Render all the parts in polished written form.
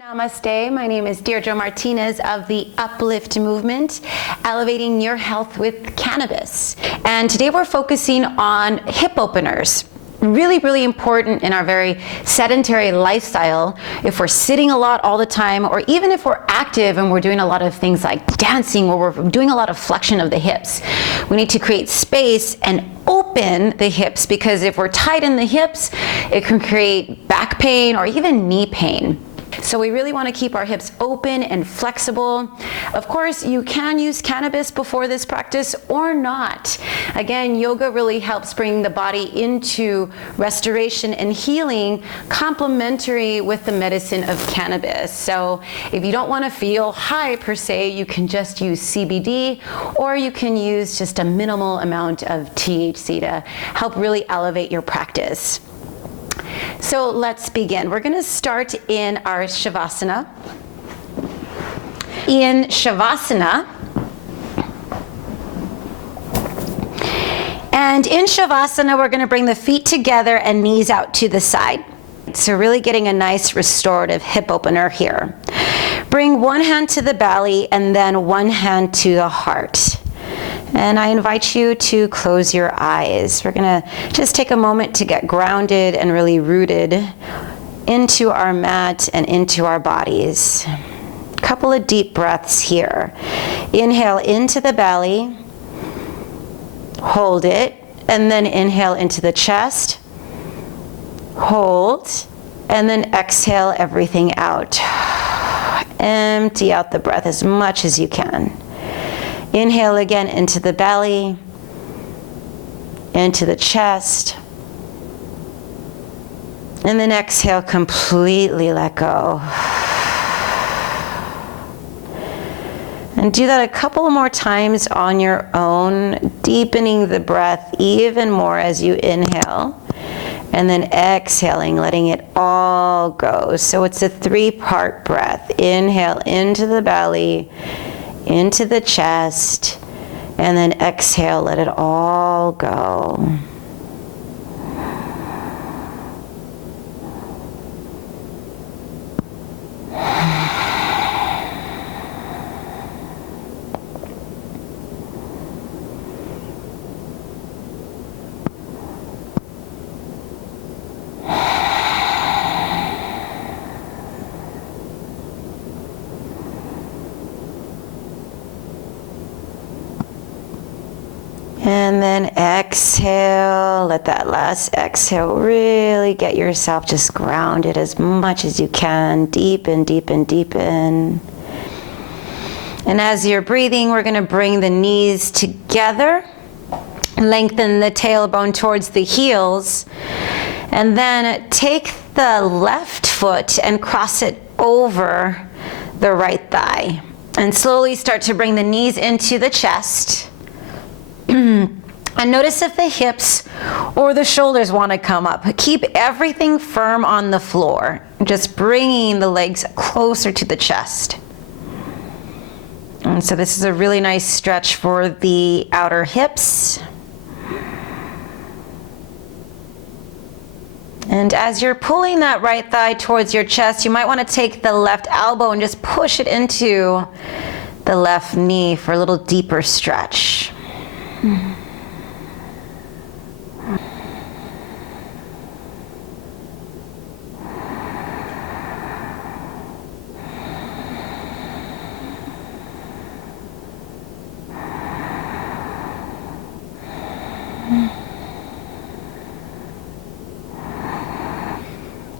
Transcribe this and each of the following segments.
Namaste, my name is Deirdre Martinez of the Uplift Movement, elevating your health with cannabis. And today we're focusing on hip openers. Really, really important in our very sedentary lifestyle. If we're sitting a lot all the time, or even if we're active and we're doing a lot of things like dancing, or we're doing a lot of flexion of the hips, we need to create space and open the hips, because if we're tight in the hips, it can create back pain or even knee pain. So we really want to keep our hips open and flexible. Of course, you can use cannabis before this practice or not. Again, yoga really helps bring the body into restoration and healing, complementary with the medicine of cannabis. So if you don't want to feel high per se, you can just use CBD, or you can use just a minimal amount of THC to help really elevate your practice. So let's begin. We're going to start in our Shavasana. In Shavasana, we're going to bring the feet together and knees out to the side. So really getting a nice restorative hip opener here. Bring one hand to the belly and then one hand to the heart. And I invite you to close your eyes. We're gonna just take a moment to get grounded and really rooted into our mat and into our bodies. A couple of deep breaths here. Inhale into the belly, hold it, and then inhale into the chest, hold, and then exhale everything out. Empty out the breath as much as you can. Inhale again into the belly, into the chest, and then exhale, completely let go. And do that a couple more times on your own, deepening the breath even more as you inhale, and then exhaling, letting it all go. So it's a 3-part breath. Inhale into the belly, into the chest, and then exhale, let it all go. And then exhale, let that last exhale really get yourself just grounded as much as you can. Deepen, deepen, deepen. And as you're breathing, we're going to bring the knees together, lengthen the tailbone towards the heels, and then take the left foot and cross it over the right thigh. And slowly start to bring the knees into the chest. And notice if the hips or the shoulders want to come up. Keep everything firm on the floor, just bringing the legs closer to the chest. And so this is a really nice stretch for the outer hips. And as you're pulling that right thigh towards your chest, you might want to take the left elbow and just push it into the left knee for a little deeper stretch.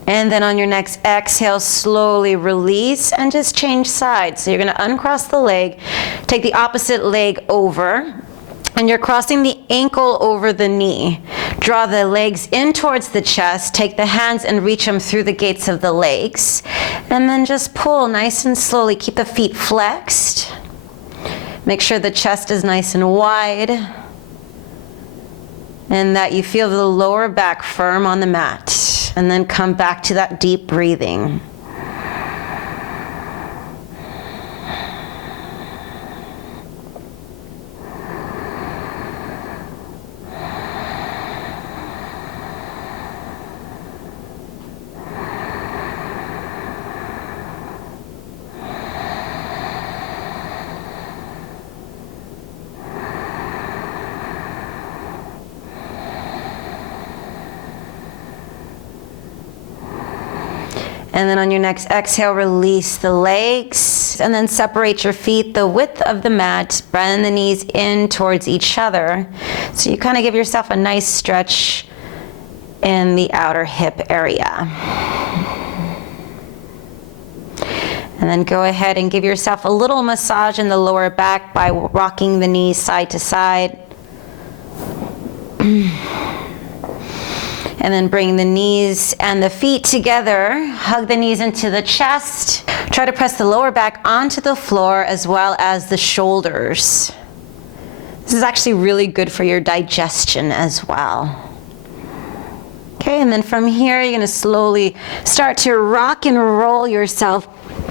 And then on your next exhale, slowly release and just change sides. So you're going to uncross the leg, take the opposite leg over, and you're crossing the ankle over the knee. Draw the legs in towards the chest, take the hands and reach them through the gates of the legs, and then just pull nice and slowly. Keep the feet flexed. Make sure the chest is nice and wide, and that you feel the lower back firm on the mat. And then come back to that deep breathing. And then on your next exhale, release the legs. And then separate your feet the width of the mat. Bend the knees in towards each other. So you kind of give yourself a nice stretch in the outer hip area. And then go ahead and give yourself a little massage in the lower back by rocking the knees side to side. And then bring the knees and the feet together. Hug the knees into the chest. Try to press the lower back onto the floor as well as the shoulders. This is actually really good for your digestion as well. Okay, and then from here, you're gonna slowly start to rock and roll yourself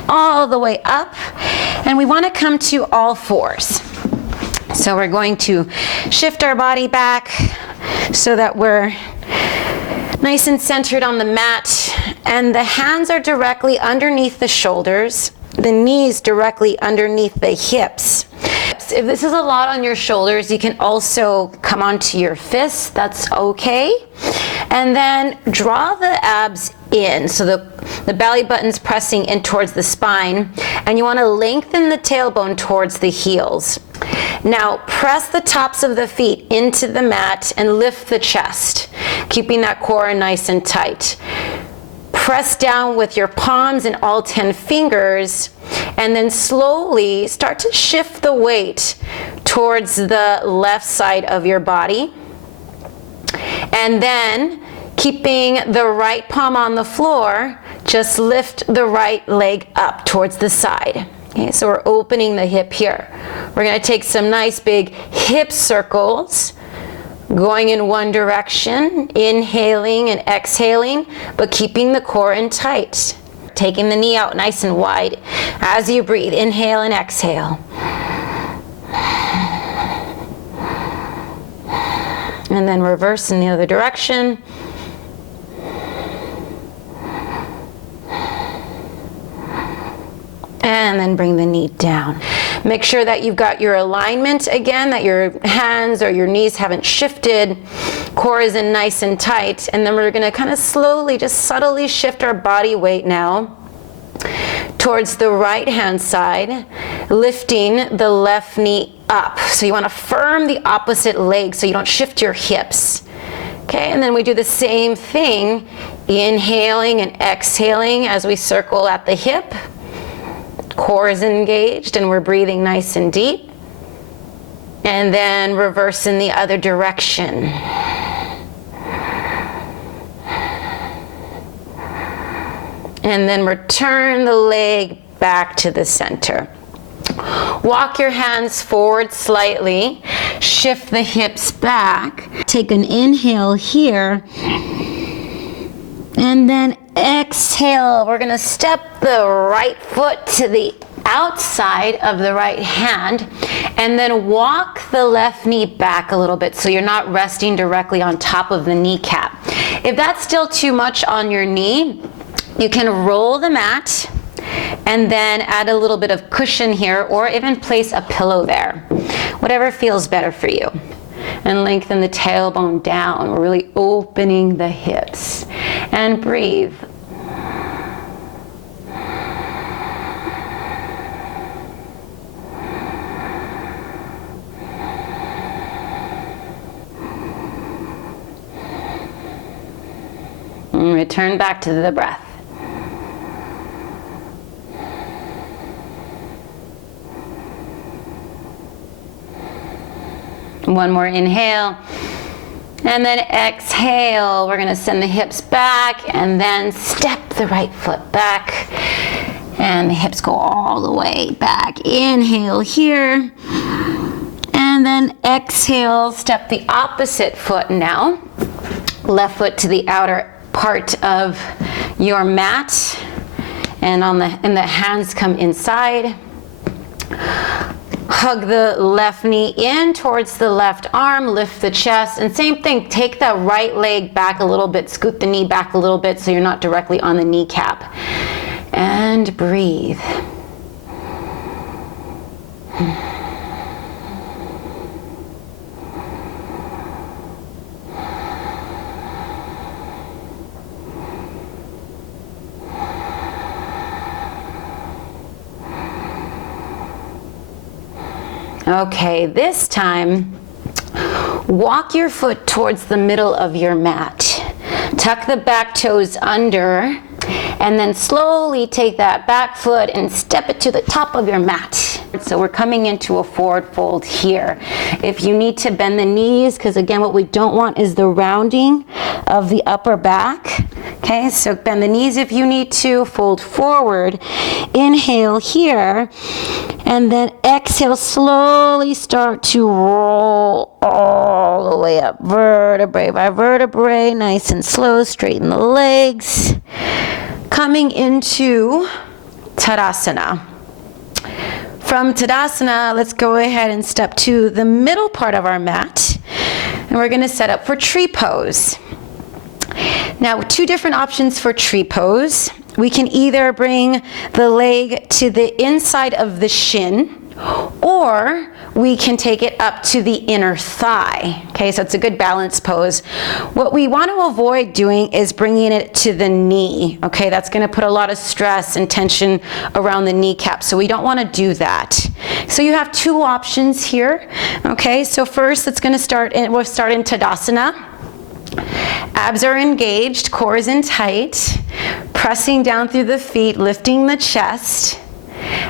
all the way up. And we wanna come to all fours. So we're going to shift our body back so that we're nice and centered on the mat. And the hands are directly underneath the shoulders, the knees directly underneath the hips. If this is a lot on your shoulders, you can also come onto your fists, that's okay. And then draw the abs in, so the belly button's pressing in towards the spine, and you want to lengthen the tailbone towards the heels. Now press the tops of the feet into the mat and lift the chest, keeping that core nice and tight. Press down with your palms and all 10 fingers, and then slowly start to shift the weight towards the left side of your body. And then, keeping the right palm on the floor, just lift the right leg up towards the side. Okay, so we're opening the hip here. We're gonna take some nice big hip circles, going in one direction, inhaling and exhaling, but keeping the core in tight. Taking the knee out nice and wide as you breathe. Inhale and exhale. And then reverse in the other direction. And then bring the knee down. Make sure that you've got your alignment again, that your hands or your knees haven't shifted. Core is in nice and tight. And then we're gonna kind of slowly, just subtly shift our body weight now towards the right hand side, lifting the left knee up. So you wanna firm the opposite leg so you don't shift your hips. Okay, and then we do the same thing, inhaling and exhaling as we circle at the hip. Core is engaged and we're breathing nice and deep. And then reverse in the other direction. And then return the leg back to the center. Walk your hands forward slightly. Shift the hips back. Take an inhale here. And then exhale. We're gonna step the right foot to the outside of the right hand and then walk the left knee back a little bit so you're not resting directly on top of the kneecap. If that's still too much on your knee, you can roll the mat and then add a little bit of cushion here or even place a pillow there. Whatever feels better for you. And lengthen the tailbone down. We're really opening the hips. And breathe. And return back to the breath. One more inhale. And then exhale. We're gonna send the hips back and then step the right foot back. And the hips go all the way back. Inhale here. And then exhale, step the opposite foot now. Left foot to the outer part of your mat. And the hands come inside. Hug the left knee in towards the left arm, lift the chest, and same thing, take that right leg back a little bit, scoot the knee back a little bit so you're not directly on the kneecap. And breathe. Okay, this time, walk your foot towards the middle of your mat. Tuck the back toes under, and then slowly take that back foot and step it to the top of your mat. So we're coming into a forward fold here. If you need to bend the knees, because again, what we don't want is the rounding of the upper back. Okay, so bend the knees if you need to, fold forward, inhale here, and then exhale, slowly start to roll all the way up, vertebrae by vertebrae, nice and slow, straighten the legs. Coming into Tadasana. From Tadasana, let's go ahead and step to the middle part of our mat, and we're gonna set up for tree pose. Now, two different options for tree pose. We can either bring the leg to the inside of the shin, or we can take it up to the inner thigh. Okay, so it's a good balance pose. What we want to avoid doing is bringing it to the knee. Okay, that's going to put a lot of stress and tension around the kneecap, so we don't want to do that. So you have two options here. Okay, so first we'll start in Tadasana. Abs are engaged, core is in tight, pressing down through the feet, lifting the chest.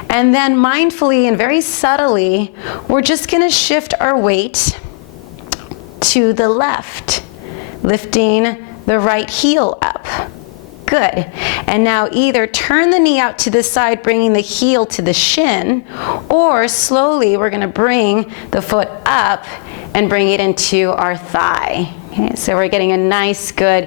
And then mindfully and very subtly, we're just going to shift our weight to the left, lifting the right heel up. Good. And now either turn the knee out to the side, bringing the heel to the shin, or slowly we're going to bring the foot up and bring it into our thigh. Okay, so we're getting a nice, good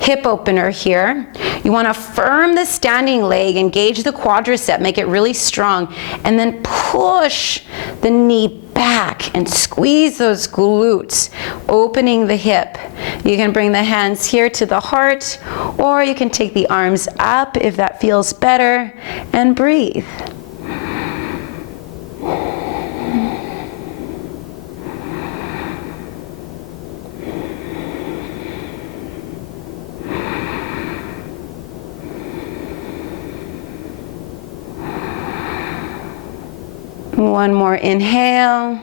hip opener here. You want to firm the standing leg, engage the quadricep, make it really strong, and then push the knee back and squeeze those glutes, opening the hip. You can bring the hands here to the heart, or you can take the arms up if that feels better, and breathe. One more inhale,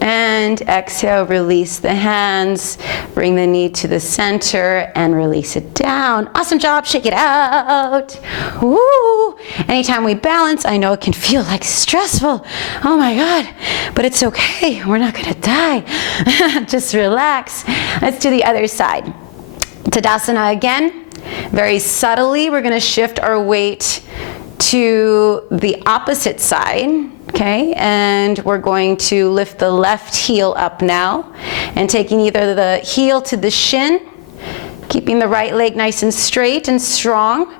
and exhale, release the hands, bring the knee to the center and release it down. Awesome job, shake it out. Woo! Anytime we balance, I know it can feel like stressful. Oh my God, but it's okay, we're not gonna die. Just relax. Let's do the other side. Tadasana again, very subtly, we're gonna shift our weight to the opposite side, okay? And we're going to lift the left heel up now, and taking either the heel to the shin, keeping the right leg nice and straight and strong,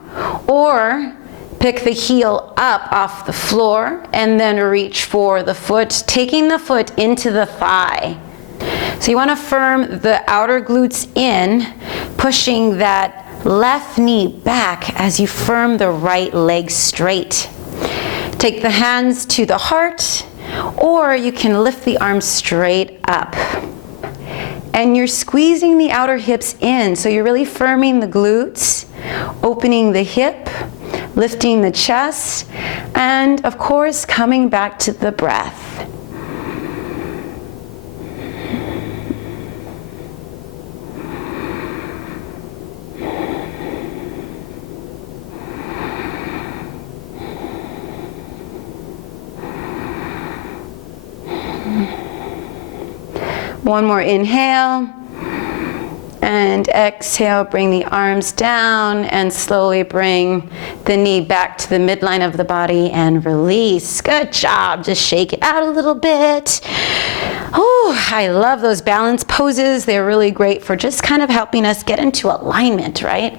or pick the heel up off the floor and then reach for the foot, taking the foot into the thigh. So you want to firm the outer glutes in, pushing that left knee back as you firm the right leg straight. Take the hands to the heart, or you can lift the arms straight up. And you're squeezing the outer hips in, so you're really firming the glutes, opening the hip, lifting the chest, and of course, coming back to the breath. One more inhale, and exhale, bring the arms down and slowly bring the knee back to the midline of the body and release. Good job, just shake it out a little bit. Oh, I love those balance poses. They're really great for just kind of helping us get into alignment, right?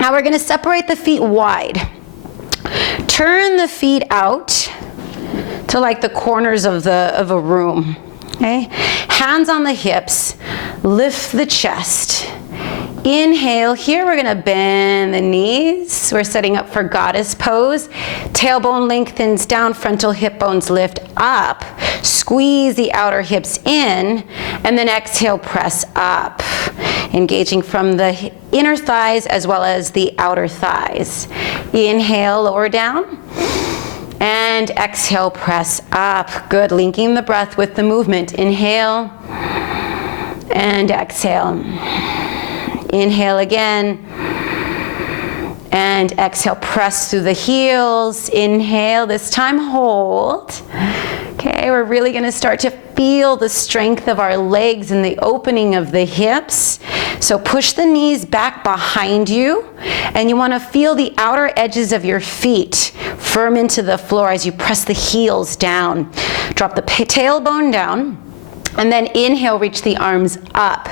Now we're gonna separate the feet wide. Turn the feet out to like the corners of a room. Okay, hands on the hips, lift the chest. Inhale, here we're gonna bend the knees. We're setting up for goddess pose. Tailbone lengthens down, frontal hip bones lift up. Squeeze the outer hips in, and then exhale, press up. Engaging from the inner thighs as well as the outer thighs. Inhale, lower down. And exhale, press up. Good, linking the breath with the movement. Inhale and exhale. Inhale again. And exhale, press through the heels. Inhale, this time hold. Okay, we're really gonna start to feel the strength of our legs and the opening of the hips. So push the knees back behind you, and you wanna feel the outer edges of your feet firm into the floor as you press the heels down. Drop the tailbone down. And then inhale, reach the arms up.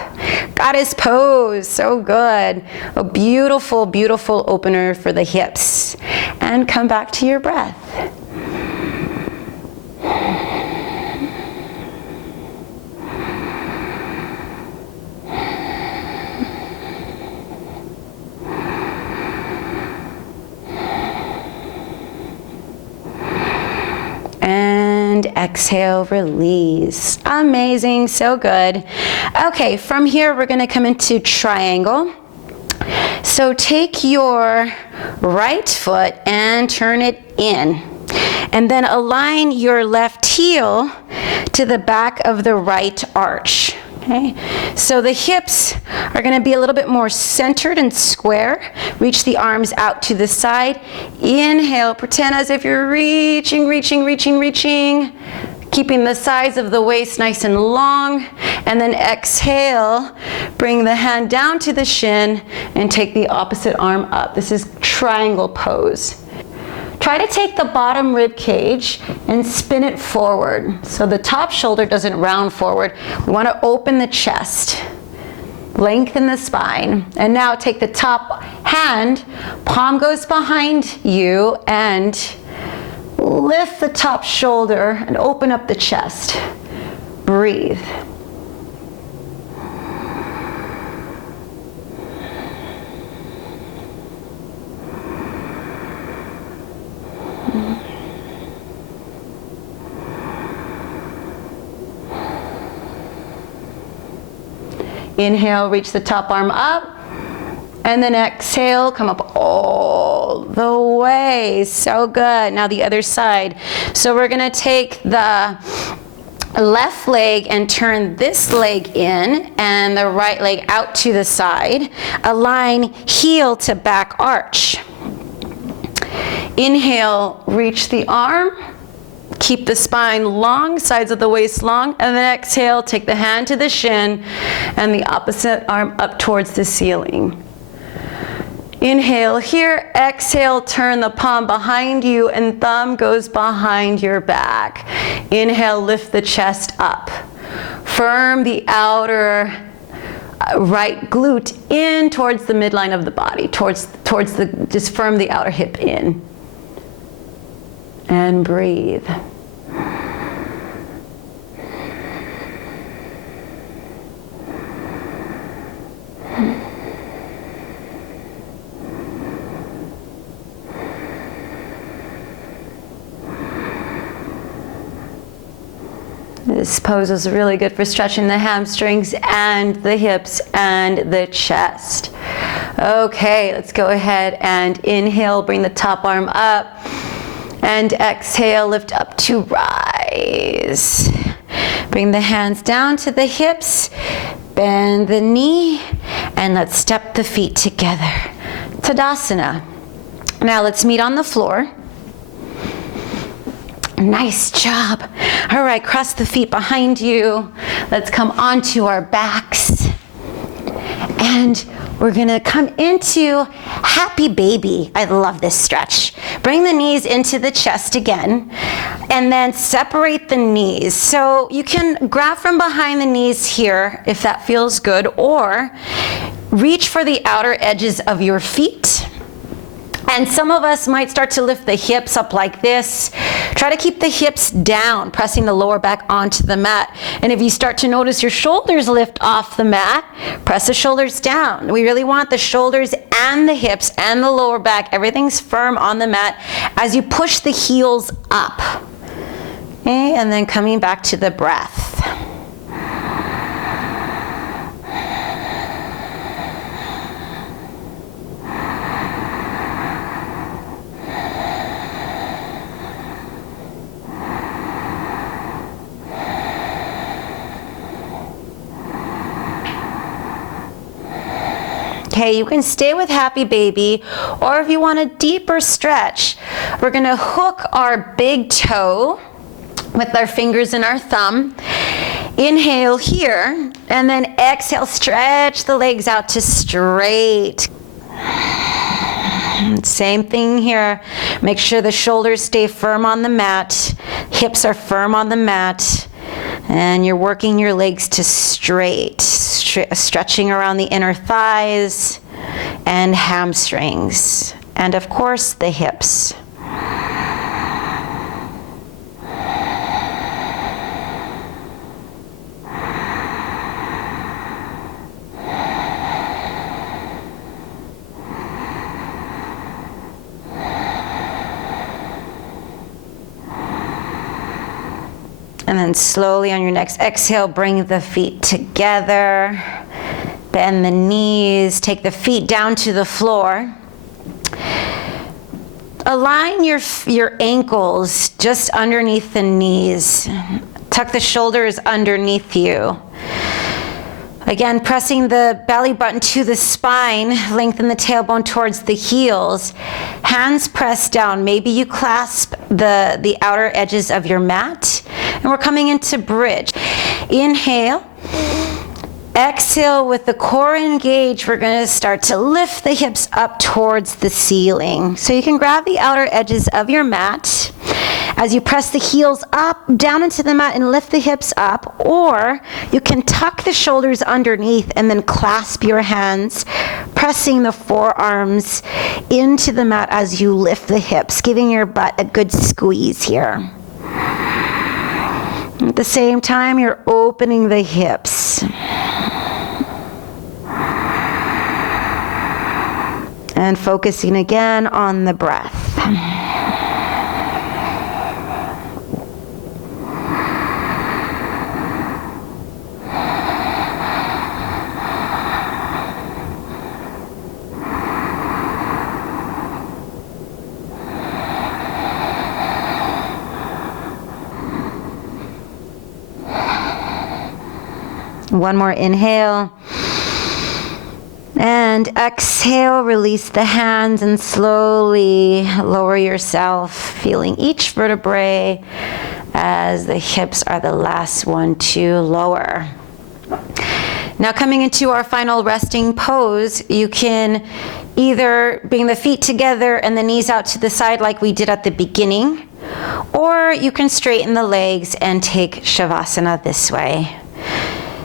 Goddess pose, so good. A beautiful, beautiful opener for the hips. And come back to your breath. And exhale, release. Amazing, so good. Okay, from here we're gonna come into triangle. So take your right foot and turn it in. And then align your left heel to the back of the right arch. Okay, so the hips are going to be a little bit more centered and square. Reach the arms out to the side. Inhale, pretend as if you're reaching, keeping the size of the waist nice and long. And then exhale, bring the hand down to the shin and take the opposite arm up. This is triangle pose. Try to take the bottom rib cage and spin it forward so the top shoulder doesn't round forward. We want to open the chest, lengthen the spine, and now take the top hand, palm goes behind you, and lift the top shoulder and open up the chest. Breathe. Inhale, reach the top arm up, and then exhale, come up all the way. So good. Now the other side. So we're gonna take the left leg and turn this leg in and the right leg out to the side. Align heel to back arch. Inhale, reach the arm. Keep the spine long, sides of the waist long, and then exhale, take the hand to the shin and the opposite arm up towards the ceiling. Inhale here, exhale, turn the palm behind you and thumb goes behind your back. Inhale, lift the chest up. Firm the outer right glute in towards the midline of the body, just firm the outer hip in. And breathe. This pose is really good for stretching the hamstrings and the hips and the chest. Okay, let's go ahead and inhale, bring the top arm up. And exhale, lift up to rise. Bring the hands down to the hips, bend the knee, and let's step the feet together. Tadasana. Now let's meet on the floor. Nice job. All right, cross the feet behind you. Let's come onto our backs. And we're gonna come into happy baby. I love this stretch. Bring the knees into the chest again, and then separate the knees. So you can grab from behind the knees here if that feels good, or reach for the outer edges of your feet. And some of us might start to lift the hips up like this. Try to keep the hips down, pressing the lower back onto the mat. And if you start to notice your shoulders lift off the mat, press the shoulders down. We really want the shoulders and the hips and the lower back, everything's firm on the mat as you push the heels up. Okay, and then coming back to the breath. Okay, you can stay with happy baby, or if you want a deeper stretch, we're gonna hook our big toe with our fingers and our thumb. Inhale here, and then exhale, stretch the legs out to straight. Same thing here. Make sure the shoulders stay firm on the mat, hips are firm on the mat, and you're working your legs to straight, stretching around the inner thighs and hamstrings, and of course the hips. And then slowly on your next exhale, bring the feet together, bend the knees, take the feet down to the floor. Align your ankles just underneath the knees. Tuck the shoulders underneath you. Again, pressing the belly button to the spine, lengthen the tailbone towards the heels. Hands pressed down. Maybe you clasp the outer edges of your mat. And we're coming into bridge. Inhale. Exhale with the core engaged. We're going to start to lift the hips up towards the ceiling. So you can grab the outer edges of your mat as you press the heels up, down into the mat and lift the hips up, or you can tuck the shoulders underneath and then clasp your hands, pressing the forearms into the mat as you lift the hips, giving your butt a good squeeze here. At the same time, you're opening the hips. And focusing again on the breath. One more inhale. And exhale, release the hands and slowly lower yourself, feeling each vertebrae as the hips are the last one to lower. Now coming into our final resting pose, you can either bring the feet together and the knees out to the side like we did at the beginning, or you can straighten the legs and take Shavasana this way.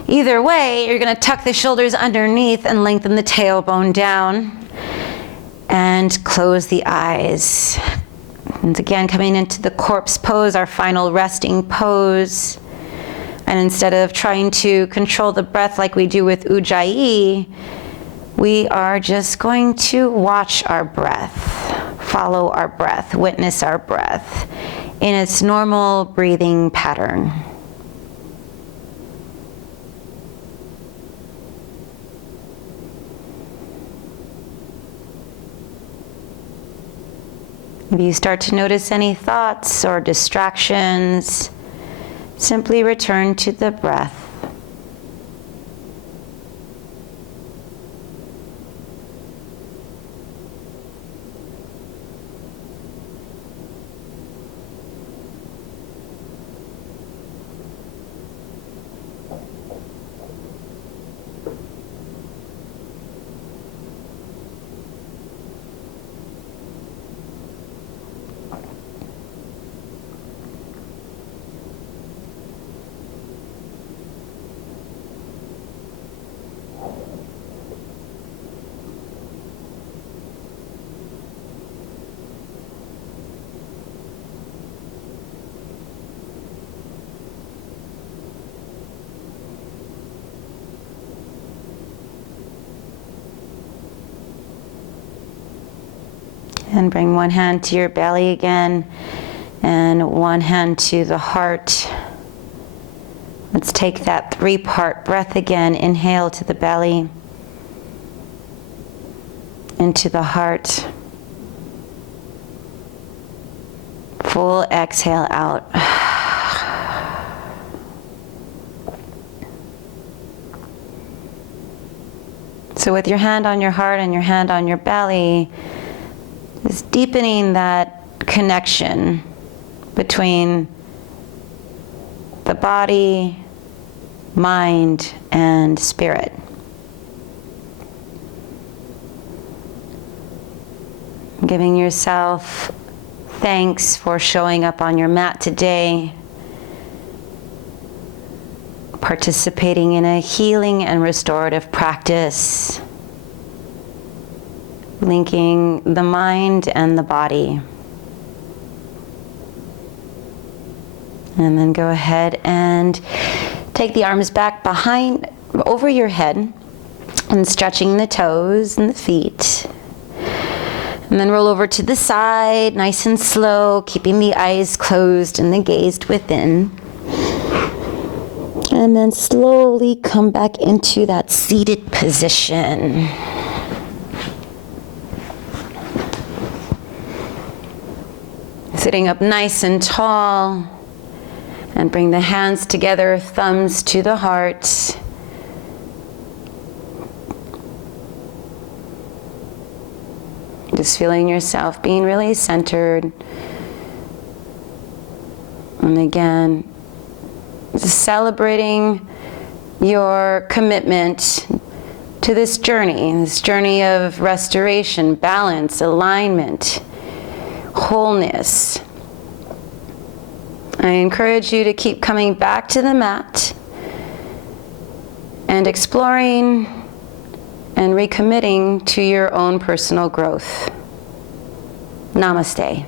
Either way, you're going to tuck the shoulders underneath and lengthen the tailbone down and close the eyes. And again, coming into the corpse pose, our final resting pose. And instead of trying to control the breath like we do with Ujjayi, we are just going to watch our breath, follow our breath, witness our breath in its normal breathing pattern. If you start to notice any thoughts or distractions, simply return to the breath. And bring one hand to your belly again, and one hand to the heart. Let's take that 3-part breath again. Inhale to the belly, into the heart. Full exhale out. So with your hand on your heart and your hand on your belly, just deepening that connection between the body, mind, and spirit. Giving yourself thanks for showing up on your mat today, participating in a healing and restorative practice, linking the mind and the body. And then go ahead and take the arms back behind, over your head, and stretching the toes and the feet. And then roll over to the side, nice and slow, keeping the eyes closed and the gaze within. And then slowly come back into that seated position. Sitting up nice and tall. And bring the hands together, thumbs to the heart. Just feeling yourself being really centered. And again, just celebrating your commitment to this journey of restoration, balance, alignment, wholeness. I encourage you to keep coming back to the mat and exploring and recommitting to your own personal growth. Namaste.